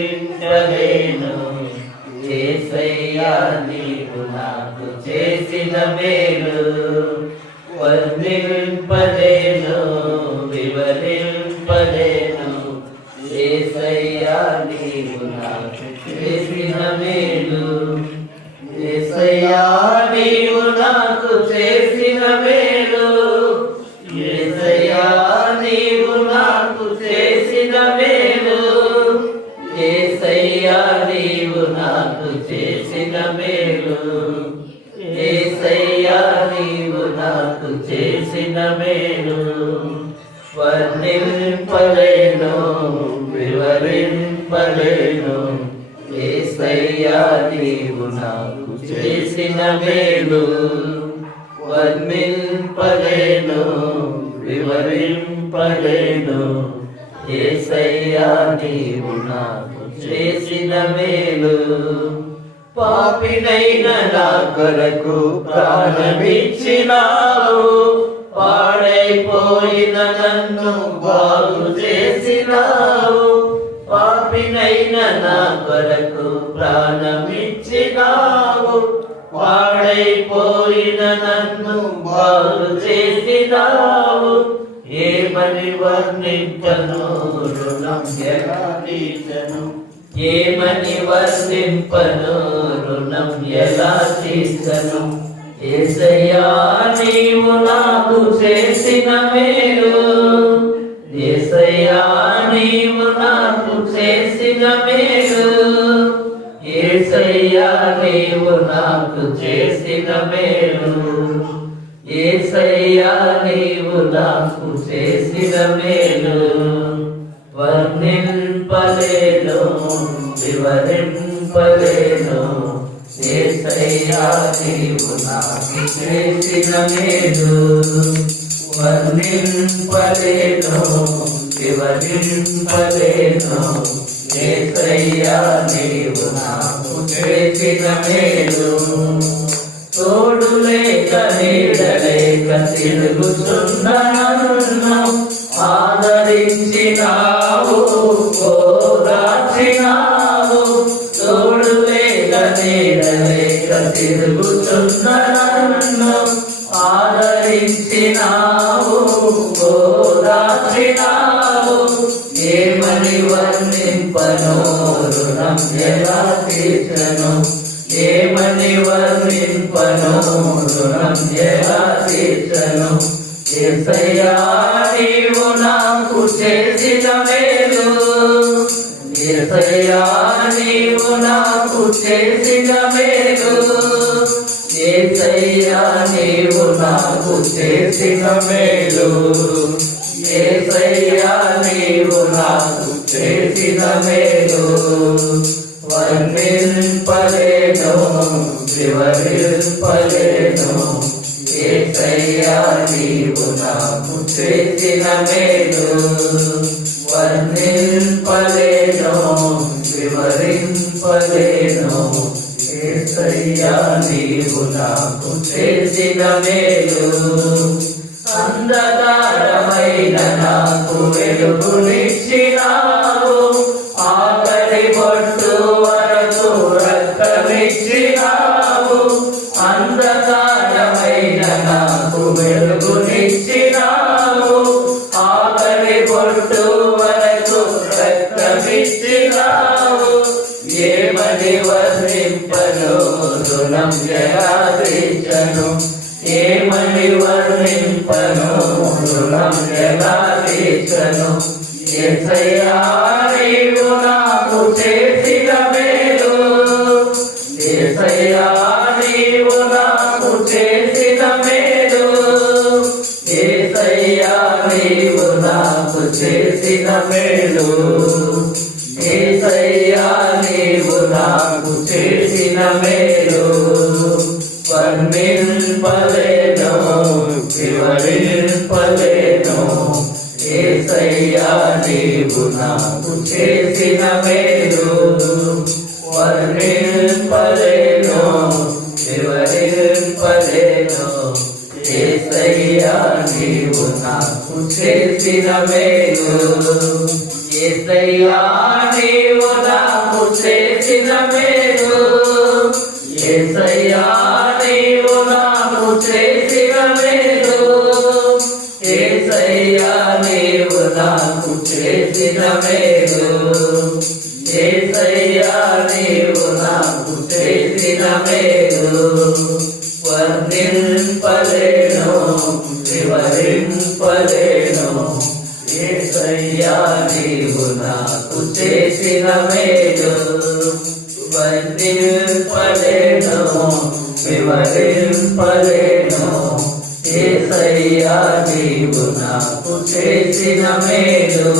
వివరించలేను యేసయ్యా నీవు నాకు చేసిన మేలు వర్ణింపలేను వివరింపలేను యేసయ్యా నీవు నాకు చేసిన మేలు యేసయ్యా నీవు నాకు చేసిన మేలు యేసయ్యా నీవు నాకు చేసిన మేలు యేసయ్యా నీవు నాకు చేసిన మేలు యేసయ్యా నీవు నాకు చేసిన మేలు వర్ణింపలేను వివరింపలేను యేసయ్యా నీవు నాకు చేసిన మేలు వర్ణింపలేను వివరింపలేను యేసయ్యా నీవు నాకు చేసిన మేలు పాపినైన నా కొరకు ప్రాణమిచ్చినావు పాడైపోయిన నన్ను బాగు చేసినావు పాపినైన నా కొరకు ప్రాణమిచ్చినావు పాడైపోయిన నన్ను బాగు చేసినావు ఏమని వర్ణింపను రుణం ఎలా తీర్చను ఏమని వర్ణింపను రుణం ఎలా తీర్చను యేసయ్యా నీవు నాకు చేసిన మేలు యేసయ్యా నీవు నాకు చేసిన మేలు యేసయ్యా నీవు నాకు చేసిన మేలు యేసయ్యా నీవు నాకు చేసిన మేలు వర్ణింపలేను వివరింపలేను యేసయ్యా నీవు నాకు చేసిన మేలు వర్ణింపలేను వివరింపలేను యేసయ్యా నీవు నాకు చేసిన మేలు తోడు లేక నీడ లేక తిరుగుతున్న నన్ను ఆదరించినావు ఓదార్చినావు తోడు లేక నీడ లేక తిరుగుతున్న నన్ను ఆదరించినావు ఓదార్చినావు ఏమని వర్ణింపను రుణం ఎలా తీర్చను ఏమని వర్ణింపను రుణం ఎలా తీర్చను యేసయ్యా నీవు నాకు చేసిన మేలు యేసయ్యా నీవు నాకు చేసిన మేలు యేసయ్యా నీవు నాకు చేసిన మేలు యేసయ్యా నీవు నాకు చేసిన మేలు వర్ణింపలేను వివరింపలేను యేసయ్యా నీవు నాకు చేసిన మేలు వర్ణింపలేను వివరింపలేను యేసయ్యా నీవు నాకు చేసిన మేలు అంధకారమైన నాకు వెలుగునిచ్చినావు ఆఖరి బొట్టు వరకు రక్తమిచ్చినావు అంధకారమైన నాకు వెలుగునిచ్చినావు ఆఖరి బొట్టు వరకు రక్తమిచ్చినావు ఏమని వర్ణింపను రుణం ఎలా తీర్చను ఏమని వర్ణింపను రుణం ఎలా తీర్చను యేసయ్యా నీవు నాకు చేసిన మేలు యేసయ్యా నీవు నాకు చేసిన మేలు యేసయ్యా నీవు నాకు చేసిన మేలు యేసయ్యా నీవు నాకు చేసిన మేలు వర్ణింపలేను వివరింపలేను యేసయ్యా నీవు నాకు చేసిన మేలు వర్ణింపలేను వివరింపలేను యేసయ్యా నీవు నాకు చేసిన మేలు యేసయ్యా నీవు నాకు చేసిన మేలు యేసయ్యా నీవు నాకు చేసిన మేలు యేసయ్యా నీవు నాకు చేసిన మేలు యేసయ్యా నీవు నాకు చేసిన మేలు వర్ణింపలేను వివరింపలేను యేసయ్యా నీవు నాకు చేసిన మేలు వర్ణింపలేను వివరింపలేను యేసయ్యా నీవు నాకు చేసిన మేలు